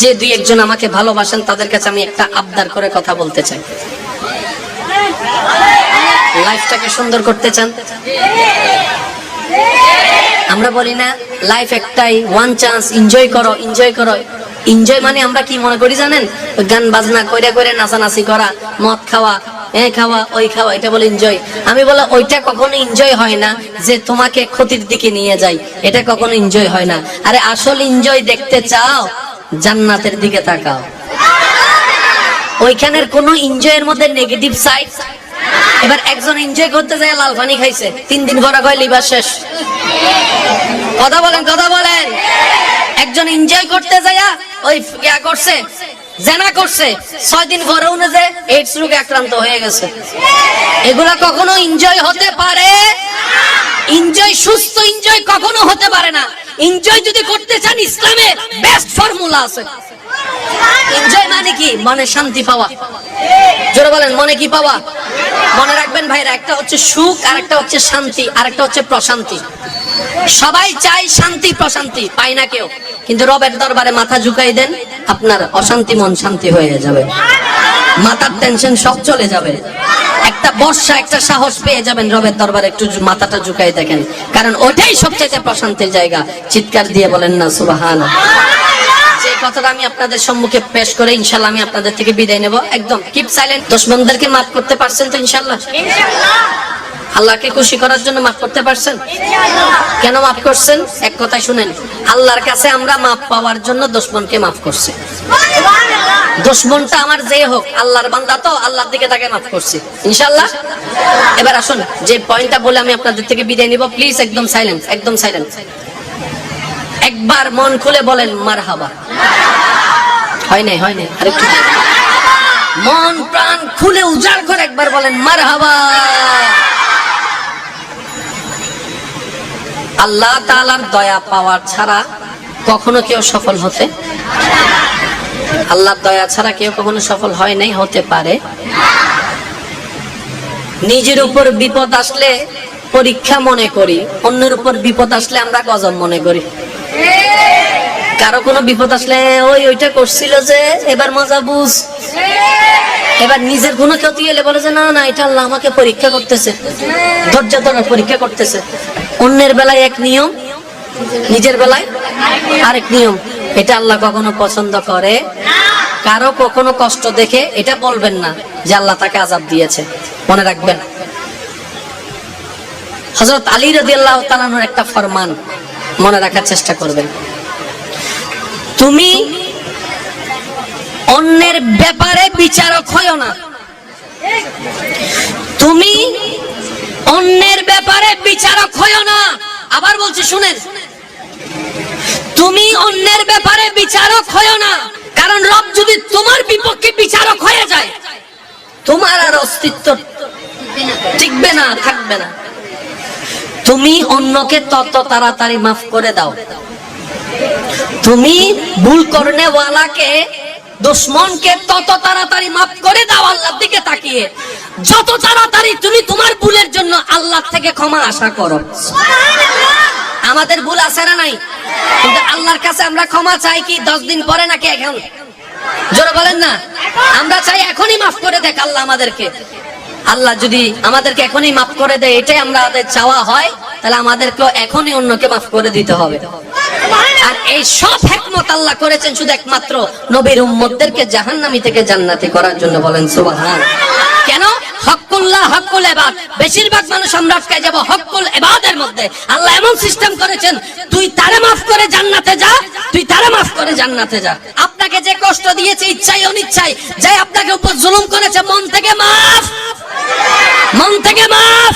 যে দুই একজন আমাকে ভালোবাসেন, তাদের কাছে আমি একটা আবদার করে কথা বলতে চাই। লাইফটাকে সুন্দর করতে চান? আমরা বলি না, লাইফ একটাই ওয়ান চান্স এনজয় করো এনজয় করো। এনজয় মানে আমরা কি মনে করি জানেন? গান বাজনা, কইরা কইরা নাচানাচি করা, মদ খাওয়া, এ খাওয়া, ওই খাওয়া, এটা বলে এনজয় আমি বলে ওইটা কখনো এনজয় হয় না যে তোমাকে ক্ষতির দিকে নিয়ে যায়, এটা কখনো এনজয় হয় না। আরে আসল এনজয় দেখতে চাও? জান্নাতের দিকে তাকাও। ওইখানের কোনো এনজয়ের মধ্যে নেগেটিভ সাইড এবার একজন এনজয় করতে যায়, লাল পানি খাইছে। তিন দিন পরে কয়, লিভার শেষ। কথা বলেন কথা বলেন। একজন এনজয় করতে যায় ওই করছে জেনা করছে, ছয় দিন পরে উনি যে এইডস রোগে আক্রান্ত হয়ে গেছে। এগুলা কখনো এনজয় হতে পারে? এনজয় সুস্থ এনজয় কখনো হতে পারে না। এনজয় যদি করতে চান, ইসলামে বেস্ট ফর্মুলা আছে। এনজয় মানে কি? মনে শান্তি পাওয়া। জোরে বলেন, মনে কি পাওয়া? মনে রাখবেন ভাইরা, একটা হচ্ছে সুখ আর একটা হচ্ছে শান্তি আর একটা হচ্ছে প্রশান্তি। সবাই চাই শান্তি, প্রশান্তি পাই না কেউ। কিন্তু রবের দরবারে মাথা ঝুঁকাই দেন, আপনার অশান্তি মন শান্তি হয়ে যাবে। মাথার টেনশন সব চলে যাবে। একটা বর্ষা, একটা সাহস পেয়ে যাবেন রবের দরবারে, একটু মাথাটা ঝুঁকাই দেখেন। কারণ ওটাই সবচেয়ে প্রশান্তির জায়গা। চিৎকার দিয়ে বলেন, না, সুবাহান যে কথাটা আমি আপনাদের সম্মুখে পেশ করে ইনশাল্লাহ আমি আপনাদের থেকে বিদায় নেব। একদম কিপ সাইলেন্ট দুশ্মনদেরকে মাফ করতে পারছেন তো ইনশাল্লাহ আল্লাহকে খুশি করার জন্য মাফ করতে পারছেন? কেন মাফ করছেন? এক কথাই শুনেন, আল্লাহর কাছে আমরা মাফ পাওয়ার জন্য দুশ্মনকে মাফ করছি। দুশ্মনটা আমার যে হোক, আল্লাহর বান্দা তো, আল্লাহর দিকে তাকে মাফ করছি। ইনশাল্লাহ এবার আসুন, যে পয়েন্টটা বলে আমি আপনাদের থেকে বিদায় নিব, প্লিজ একদম সাইলেন্স একদম সাইলেন্স একবার মন খুলে বলেন মার হাবা হয় নাই হয় নাই, আরেকটু। মন প্রাণ খুলে উজাড় করে একবার বলেন মার হাবা আল্লাহ তাআলার দয়া পাওয়ার ছাড়া কখনো কেউ সফল হতে আল্লাহর দয়া ছাড়া কেউ কখনো সফল হয় নাই, হতে পারে। নিজের উপর বিপদ আসলে পরীক্ষা মনে করি, অন্যের উপর বিপদ আসলে আমরা গজব মনে করি। কারও কোনো বিপদ আসলে, ওই, ওইটা করছিল যে, এবার মজা বুঝ। এবার নিজের কোনো ক্ষতি এলে বলে যে, না না, এটা আল্লাহ আমাকে পরীক্ষা করতেছে। ধৈর্য ধরার পরীক্ষা করতেছে। অন্যের বেলায় এক নিয়ম, নিজের বেলায় আরেক নিয়ম। এটা আল্লাহ কখনো পছন্দ করে। কারও কখনো কষ্ট দেখে এটা বলবেন না যে আল্লাহ তাকে আজাব দিয়েছে। মনে রাখবেন। হজরত আলী রদি আল্লাহ তালানোর একটা ফরমান মনে রাখার চেষ্টা করবেন। তুমি অন্যের ব্যাপারে বিচারক হইও না। তুমি অন্যের ব্যাপারে বিচারক হইও না। আবার বলছি, শুনেন। তুমি অন্যের ব্যাপারে বিচারক হইও না, কারণ রব যদি তোমার বিপক্ষে বিচারক হয়ে যায়, তোমার আর অস্তিত্ব টিকবে না, থাকবে না। তুমি অন্যকে তত তাড়াতাড়ি মাফ করে দাও। তুমি ভুল করনে ওয়ালাকে দুশ্মনকে তত তাড়াতাড়ি মাফ করে দাও আল্লাহর দিকে তাকিয়ে। যত তাড়াতাড়ি তুমি তোমার ভুলের জন্য আল্লাহ থেকে ক্ষমা আশা করো। আমাদের ভুল আছে না নাই? কিন্তু আল্লাহর কাছে আমরা ক্ষমা চাই কি? দশ দিন পরে নাকি এখন? জোরে বলেন না। আমরা চাই এখনই মাফ করে দেখ আল্লাহ আমাদেরকে। আল্লাহ যদি আমাদেরকে এখনই মাফ করে দেয় এটাই আমাদের চাওয়া হয়। তাহলে আমাদেরকেও এখনই অন্যকে মাফ করে দিতে হবে। আর এই সব হেকমত আল্লাহ করেছেন শুধু একমাত্র নবীর উম্মতদেরকে জাহান্নামী থেকে জান্নাতি করার জন্য বলেন, সুবহান। কেন? হকুল্লাহ হকুল এবাদ। বেশিরভাগ মানুষ আমরা যাব হকুল এবাদের মধ্যে। আল্লাহ এমন সিস্টেম করেছেন, তুই মাফ করে জান্নাতে যা, তুই তারে মাফ করে জান্নাতে যা। আপনাকে যে কষ্ট দিয়েছে ইচ্ছাই অনিচ্ছাই যে আপনাকে উপর জুলুম করেছে, মন থেকে মাফ। মন থেকে মাফ।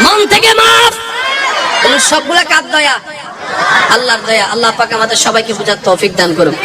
মন থেকে মাফ। এগুলো সবগুলা কার দয়া? আল্লাহর দয়া। আল্লাহ পাক আমাদের সবাইকে বোঝার তৌফিক দান করুন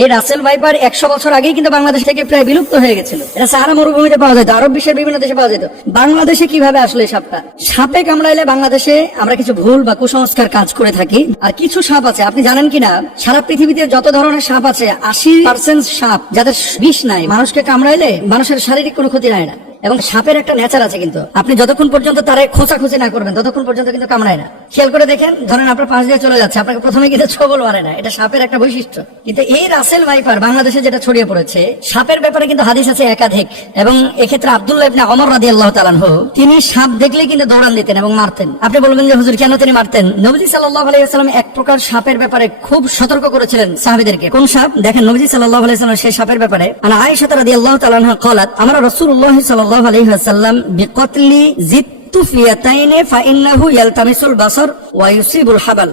এই রাসেল ভাইপার একশো বছর আগেই কিন্তু বাংলাদেশ থেকে প্রায় বিলুপ্ত হয়ে গেছিল। এটা সাহারা মরুভূমিতে পাওয়া যেত, আরব বিশ্বের বিভিন্ন দেশে পাওয়া যেত। বাংলাদেশে কীভাবে আসলে এই সাপটা? সাপে কামড়াইলে বাংলাদেশে আমরা কিছু ভুল বা কুসংস্কার কাজ করে থাকি। আর কিছু সাপ আছে, আপনি জানেন কিনা? সারা পৃথিবীতে যত ধরনের সাপ আছে, আশি পার্সেন্ট সাপ, যাদের বিষ নাই, মানুষকে কামড়াইলে মানুষের শারীরিক কোনো ক্ষতি হয় না। এবং সাপের একটা নেচার আছে কিন্তু। আপনি যতক্ষণ পর্যন্ত তারে খোঁচাখুচি না করবেন, ততক্ষণ পর্যন্ত কিন্তু কামড়ায় না। খেয়াল করে দেখেন, ধরেন আপনার পাশ দিয়ে চলে যাচ্ছে, আপনাকে প্রথমে কিন্তু ছবল মারে না। এটা সাপের একটা বৈশিষ্ট্য। কিন্তু এই রাসেল ভাইপার বাংলাদেশে যেটা ছড়িয়ে পড়েছে, সাপের ব্যাপারে কিন্তু হাদিস আছে একাধিক। এবং এক্ষেত্রে আব্দুল্লাহ ইবনে অমর রাদি আল্লাহ তালানহ তিনি সাপ দেখলেই কিন্তু দৌড়ান দিতেন এবং মারতেন। আপনি বলবেন যে, হুজুর, কেন তিনি মারতেন? নবজি সাল্লাহ আলাইসাল্লাম এক প্রকার সাপের ব্যাপারে খুব সতর্ক করেছিলেন সাহাবিদেরকে। কোন সাপ? দেখেন, নবজি সাল্লাহ আলাইসাল্লাম সেই সাপের ব্যাপারে আয়েশা রাদি আল্লাহ তালানহা কলাত, আমরা রসুল্লাহ সাল্লাহ আলহিহাসাল্লাম বিকতলি জিত তুফিয়াতাইনে ফাইন্নাহু ইয়ালতামিসুল বাসর ওয়া ইউসিবুল হাবাল।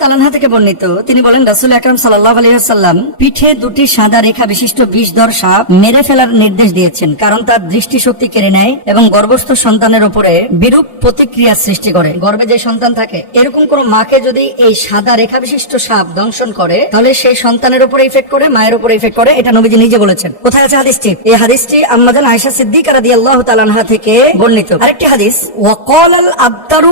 তাআলা আনহা থেকে বর্ণিত, তিনি বলেন, রাসূল ওয়াসাল্লাম পিঠে দুটি সাদা রেখা বিশিষ্ট বিষধর সাপ মেরে ফেলার নির্দেশ দিয়েছেন, কারণ তার দৃষ্টিশক্তি কেড়ে নেয় এবং গর্ভস্থ সন্তানের উপরে বিরূপ প্রতিক্রিয়া সৃষ্টি করে। গর্ভে যে সন্তান থাকে, এরকম কোন মাকে যদি এই সাদা রেখা বিশিষ্ট সাপ দংশন করে, তাহলে সেই সন্তানের উপরে ইফেক্ট করে, মায়ের উপরে ইফেক্ট করে, এটা নবীজি নিজে বলেছেন। কোথায় আছে হাদিসটি? এই হাদিসটি আম্মাজান আয়েশা সিদ্দিকা রাদিয়াল্লাহু তাআলা থেকে বর্ণিত। আরেকটি হাদিস ওয়াকাল আল আবতারু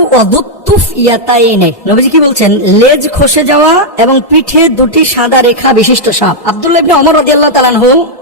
ইয়াতাইনে নবীজি কি বলছেন? লেজ খসে যাওয়া এবং পিঠে দুটি সাদা রেখা বিশিষ্ট সাপ। আব্দুল্লাহ ইবনে ওমর রাদিয়াল্লাহু তাআলা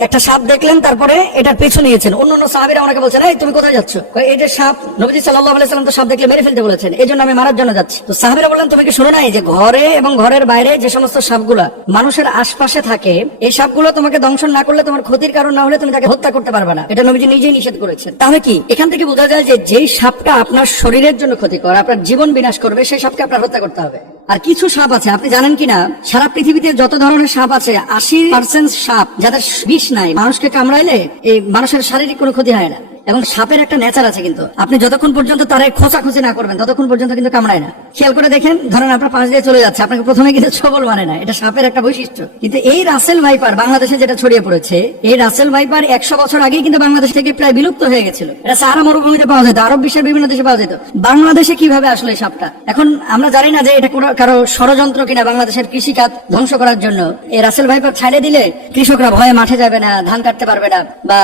একটা সাপ দেখলেন, তারপরে এটার পেছু নিয়েছেন। অন্যান্য সাহাবীরা বলছেন, এই, তুমি কোথায় যাচ্ছ? এই যে সাপ, নবীজি সাল্লাল্লাহু আলাইহি তো সাপ দেখলে মেরে ফেলতে বলেছেন। আমি মারার জন্য যাচ্ছি। তো সাহাবীরা বললেন, তুমি কি শোনো নাই যে ঘরে এবং ঘরের বাইরে যে সমস্ত সাপগুলা মানুষের আশপাশে থাকে, এই সাপগুলো তোমাকে দংশন না করলে তোমার ক্ষতির কারণ না হলে তুমি তাকে হত্যা করতে পারবে না। এটা নবীজি নিজেই নিষেধ করেছেন। তাহলে কি? এখান থেকে বোঝা যায় যে যেই সাপটা আপনার শরীরের জন্য ক্ষতিকর, আপনার জীবন বিনাশ করবে সেই সবকে আপনার হত্যা করতে হবে। আর কিছু সাপ আছে, আপনি জানেন কিনা? সারা পৃথিবীতে যত ধরনের সাপ আছে, আশি পার্সেন্ট সাপ, যাদের বিষ নাই, মানুষকে কামড়াইলে এই মানুষের শারীরিক কোনো ক্ষতি হয় না। এবং সাপের একটা নেচার আছে কিন্তু। আপনি যতক্ষণ পর্যন্ত তারা খোঁচাখুচি না করবেন, ততক্ষণ পর্যন্ত কিন্তু কামড়ায় না। খেয়াল করে দেখেন, ধরেন আপনার পাশ দিয়ে চলে যাচ্ছে, আপনাকে প্রথমে কিন্তু ছবল মানে না, এটা সাপের একটা বৈশিষ্ট্য। কিন্তু এই রাসেল ভাইপার বাংলাদেশে যেটা ছড়িয়ে পড়েছে, এই রাসেল ভাইপার একশো বছর আগেই কিন্তু বাংলাদেশ থেকে প্রায় বিলুপ্ত হয়ে গেছিল। এটা সারা মরুভূমিতে পাওয়া যেত, আরব বিশ্বের বিভিন্ন দেশে পাওয়া যেত। বাংলাদেশে কীভাবে আসলে এই সাপটা? এখন আমরা জানি না যে এটা কারও ষড়যন্ত্র কিনা বাংলাদেশের কৃষিকাজ ধ্বংস করার জন্য। এই রাসেল ভাইপার ছাড়ে দিলে কৃষকরা ভয়ে মাঠে যাবে না, ধান কাটতে পারবে না বা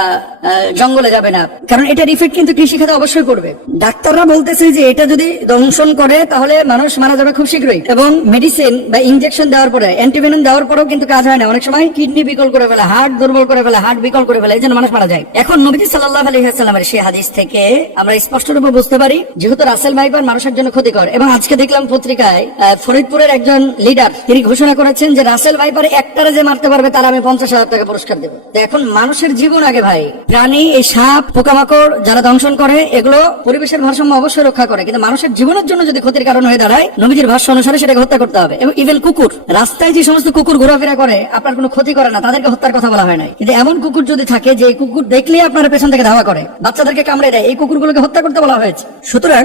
জঙ্গলে যাবে না। কারণ এটার ইফেক্ট কিন্তু কৃষি খাতে অবশ্যই করবে। ডাক্তাররা বলতেছে যে এটা যদি দংশন করে, তাহলে মানুষ মারা যাবে খুব শীঘ্রই। এবং মেডিসিন বা ইনজেকশন দেওয়ার পরে অ্যান্টিভেনম দেওয়ার পরেও কিন্তু কাজ হয় না। অনেক সময় কিডনি বিকল করে ফেলে হার্ট দুর্বল করে ফেলে হার্ট বিকল করে ফেলে, এই জন্য মানুষ মারা যায়। এখন নবীজি সাল্লাহ আলহিহাস্লামের সেই হাদিস থেকে আমরা স্পষ্ট রূপে বুঝতে পারি, যেহেতু রাসেল ভাইপার মানুষের জন্য ক্ষতিকর। এবং আজকে দেখলাম পত্রিকায় ফরিদপুরের একজন লিডার তিনি ঘোষণা করেছেন যে রাসেল ভাইপার একটারে যে মারতে পারবে তার আমি পঞ্চাশ হাজার টাকা পুরস্কার দেবো। এখন মানুষের জীবন আগে ভাই, প্রাণী, এই সাপ, পোকামাকড় যারা দংশন করে, এগুলো পরিবেশের ভারসাম্য অবশ্যই রক্ষা করে। কিন্তু মানুষের জীবনের জন্য যদি ক্ষতির কারণ হয়ে দাঁড়ায়, নবীজির ভাষ্য অনুসারে সেটাকে হত্যা করতে হবে। এবং ইভেন কুকুর, রাস্তায় যে সমস্ত কুকুর ঘোরাফেরা করে, আপনার কোনো ক্ষতি করে না, তাদেরকে হত্যার কথা বলা হয় না কিন্তু এমন কুকুর যদি থাকে যে কুকুর দেখলেই আপনার পেছন থেকে ধাওয়া করে, বাচ্চাদেরকে কামড়ে দেয়, এই কুকুরগুলোকে হত্যা করতে বলা হয়েছে। সুতরাং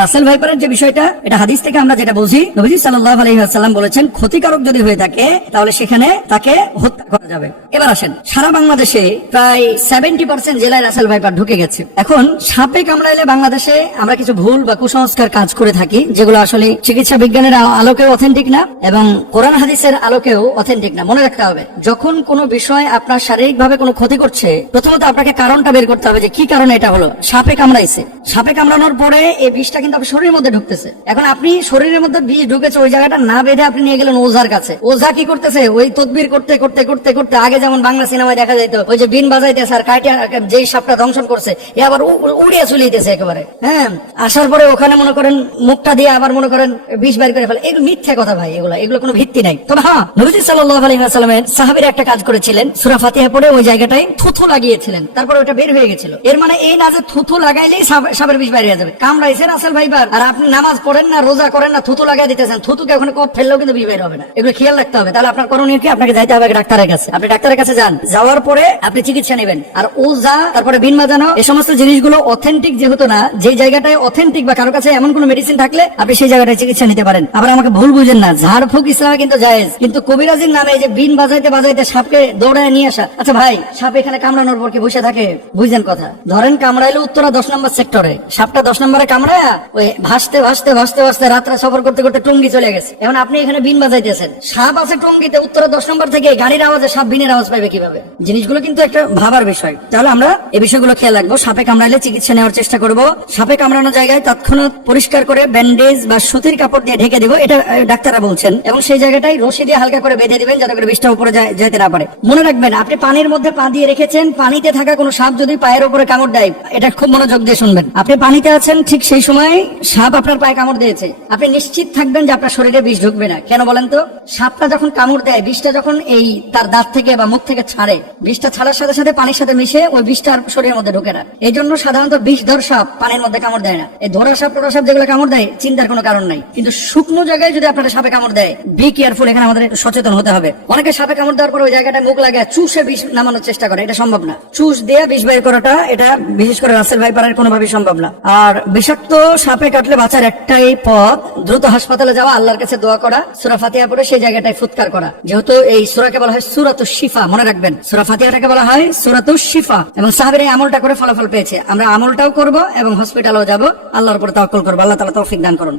রাসেল ভাইপারের যে বিষয়টা, এটা হাদিস থেকে আমরা যেটা বুঝি, নবীজি সাল্লাহ আলহিহাসাল্লাম বলেছেন, ক্ষতিকারক যদি হয়ে থাকে, তাহলে সেখানে তাকে হত্যা করা যাবে। এবার আসেন, সারা বাংলাদেশে প্রায় সেভেন্টি পার্সেন্ট জেলায় রাসেল ভাইপার ঢুকে গেছে। এখন সাপে কামড়াইলে বাংলাদেশে আমরা কিছু ভুল বা কুসংস্কার কাজ করে থাকি, যেগুলো আসলে চিকিৎসা বিজ্ঞানের আলোকেও অথেন্টিক না এবং কোরআন হাদিসের আলোকেও অথেন্টিক না। মনে রাখতে হবে, যখন কোনো বিষয় আপনার শারীরিক ভাবে কোনো ক্ষতি করছে, প্রথমত আপনাকে কারণটা বের করতে হবে যে কি কারণে এটা হলো। সাপে কামড়াইছে। সাপে কামড়ানোর পরে এই বিষটা কিন্তু আপনার শরীরের মধ্যে ঢুকতেছে। এখন আপনি শরীরের মধ্যে বিষ ঢুকেছে ওই জায়গাটা না বেঁধে আপনি নিয়ে গেলেন ওঝার কাছে। ওঝা কি করতেছে? ওই তদবির করতে করতে করতে করতে আগে যেমন বাংলা সিনেমায় দেখা যেত ওই যে বিন বাজাইতেছে আর কাটিয়া যেই সাপটা দংশন করছে, এ আবার উড়িয়ে চলিয়েছে একেবারে। হ্যাঁ আসার পরে ওখানে মনে করেন মুখটা দিয়ে আবার মনে করেন বিষ বাইর করে ফেলে। এগুলো মিথ্যা কথা ভাই, এগুলো এগুলো কোনো ভিত্তি নাই। তবে হ্যাঁ নবীজি সাল্লাল্লাহু আলাইহি ওয়াসাল্লামের সাহাবীরা একটা কাজ করেছিলেন। সূরা ফাতিহা পড়ে ওই জায়গাটায় থুথু লাগিয়েছিলেন। তারপরে ওটা বের হয়ে গেছিল। এর মানে এই না যে থুথু লাগাইলেই সাপের বিষ বাইরে যাবে। কামড়াইছেন আসল ভাইবার, আর আপনি নামাজ পড়েন না, রোজা করেন না, থুতু লাগাই দিতেছেন, থুতুকে ওখানে কপ ফেললেও কিন্তু বিষ বাইর হবে না। এগুলো খেয়াল রাখতে হবে। তাহলে আপনার করণীয় কি? আপনাকে যাইতে হবে ডাক্তারের কাছে। আপনি ডাক্তারের কাছে যান। যাওয়ার পরে আপনি চিকিৎসা নেবেন। আর ও যা তারপরে বিন বাজানো এই সমস্ত জিনিসগুলো অথেন্টিক যেহেতু না যে জায়গাটায় অথেন্টিক বা কারও কাছে এমন কোনো মেডিসিন থাকলে আপনি সেই জায়গাটায় চিকিৎসা নিতে পারেন। আবার আমাকে ভুল বুঝেন না ঝাড়ফুঁক ইসলামে কিন্তু জায়েজ। কিন্তু কবিরাজের নামে যে বিন বাজাইতে বাজাইতে সাপকে দৌড়ায় নিয়ে আসা। আচ্ছা ভাই, সাপ এখানে কামড়ানোর পর কি বসে থাকে? বুঝছেন কথা। ধরেন কামড়াইলে উত্তরা দশ নম্বর সেক্টরে সাপটা দশ নম্বরে কামড়ায়, ওই ভাসতে ভাসতে ভাসতে ভাসতে রাত্রে সফর করতে করতে টঙ্গি চলে গেছে। এখন আপনি এখানে বিন বাজাইতেছেন। সাপ আছে টঙ্গিতে, উত্তরে দশ নম্বর থেকে গাড়ির আওয়াজে সাপ বিনের আওয়াজ পাইবে কীভাবে? জিনিসগুলো কিন্তু একটা ভাবার বিষয়। তাহলে আমরা এই বিষয়গুলো খেয়াল রাখব। সাপে কামড়াইলে চিকিৎসা নেওয়ার চেষ্টা করব। সাপে কামড়ানো জায়গায় তৎক্ষণাৎ পরিষ্কার করে ব্যান্ডেজ বা সুতির কাপড় দিয়ে ঢেকে দিব। এটা ডাক্তাররা বলছেন। এবং সেই জায়গাটাই রশি দিয়ে হালকা করে বেঁধে দিবেন যাতে করে বিষটা উপরে যেতে না পারে। মনে রাখবেন, আপনি পানির মধ্যে পা দিয়ে রেখেছেন। পানিতে থাকা কোনো সাপ যদি পায়ের উপরে কামড় দেয়, এটা খুব মনোযোগ দিয়ে শুনবেন। আপনি পানিতে আছেন, ঠিক সেই সময় সাপ আপনার পায়ে কামড় দিয়েছে। আপনি নিশ্চিত থাকবেন যে আপনার শরীরে বিষ ঢুকবে না। কেন বলেন তো? সাপটা যখন কামড় দেয়, বিষটা যখন এই তার দাঁত থেকে বা মুখ থেকে ছাড়ে, বিষটা ছাড়ার সাথে সাথে পানির সাথে মিশে ওই বিষটা শরীরের মধ্যে ঢুকে না। এই জন্য সাধারণত বিষ ধর সাপ পানির মধ্যে কামড় দেয় না। এই ধরা সাপ টোরা সাপ যেগুলো কামড় দেয়, চিন্তার কোনো কারণ নাই। কিন্তু শুকনো জায়গায় যদি আপনার সাপে কামড় দেয় বি কেয়ারফুল এখানে আমাদের একটু সচেতন হতে হবে। অনেকে সাপে কামড় দেওয়ার পর ওই জায়গাটা মুখ লাগে চুষে বিষ নামানোর চেষ্টা করে, এটা সম্ভব না। চুষ দিয়ে বিষ বের করাটা, এটা বিশেষ করে রাসেল ভাইপারের কোনোভাবেই সম্ভব না। আর বিষাক্ত সাপে কাটলে বাঁচার একটাই পথ, দ্রুত হাসপাতালে যাওয়া, আল্লাহর কাছে দোয়া করা, সুরা ফাতিহা পড়ে সেই জায়গাটায় ফুৎকার করা। যেহেতু এই সুরাকে বলা হয় সুরাত শিফা, মনে রাখবেন, সুরা ফাতিহাটাকে বলা হয় সুরাত শিফা। এবং সাহাবের এই আমলটা করে ফলাফল পেয়েছে। আমরা আমলটাও করব এবং হসপিটালেও যাব। আল্লাহর উপরে তওয়াক্কুল করব। আল্লাহ তালা তৌফিক দান করুন।